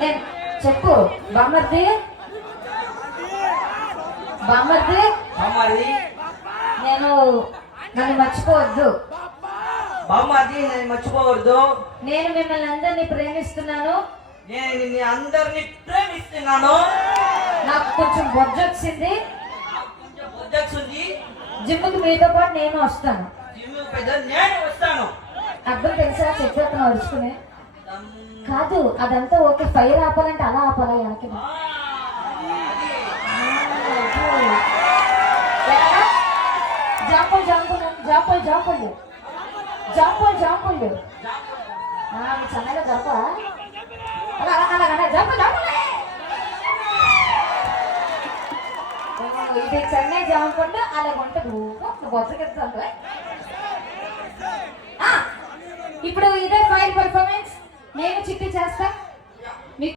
నేను చెప్పు బామ్మర్ది బామ్మర్ది బామ్మది నేను నన్ను మర్చిపోవద్దు. బామ్మది నేను మర్చిపోవద్దు. నేను మిమ్మల్ని అందరినీ ప్రేమిస్తున్నాను. నేను నిన్ను అందరినీ ప్రేమిస్తున్నాను. నాకు కొంచెం బొజ్జొచ్చింది. బొజ్జొచ్చింది. జిమ్ముకి మీతో పాటు నేను వస్తాను. జిమ్ముకి పెద్ద నేను వస్తాను. అర్థం తెలుసా? చెప్పేస్తాను అరుచుకుని కాదు. అదంతా ఓకే. ఫైర్ ఆపాలంటే అలా ఆపాలా? వెనక్కి జాంపులు జాంపులు జాంపులు జాంపులు జాంపులు జాంపులు చెన్నైలో జరప అలా అలా అలా జాంపులు జాంపులు. ఇది చెన్నై జాంపుంటే అలా ఉంటుంది. బొచ్చకెత్తాను. ఇప్పుడు ఇదే ఫైర్ పర్ఫార్మెన్స్ నేను చిట్టి చేస్తా.